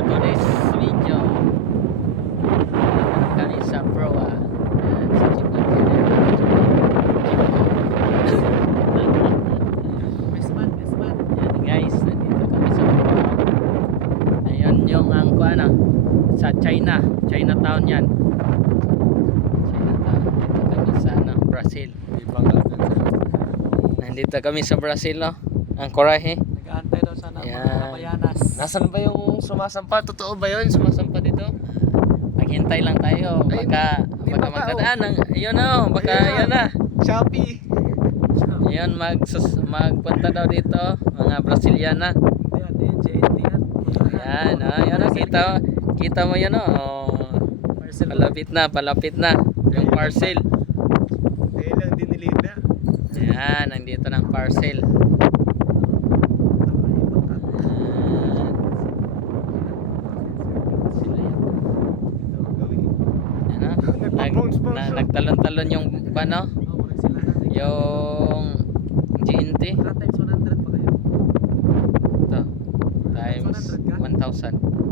for today's video. Kami sa Pro Yan, sa Chico Yan guys, nandito kami sa Pro. Ayan yung ang kuana sa Chinatown yan. Chinatown. Dito kami sa Brazil. Nandito kami sa Brazil, no? Ang korahe. Nag-aantay daw sana mga bayanas. Nasaan ba yung sumasampa? Totoo ba yun? Sumasampa dito? Maghintay lang tayo. Baka magkadaan. Ayun na, baka ayun na. Shopee! Ayun, magpunta daw dito. Mga Brasiliana. Yan, JNT yan. Ayan, ayun na. Kita mo yun, oh. Palapit na. Yung parcel. Ayun lang, dinilid na. Ayan, nandito ng parcel. Nagtalon-talon yung ano, yung GNT Times 100 pa kayo. ito times 1,000.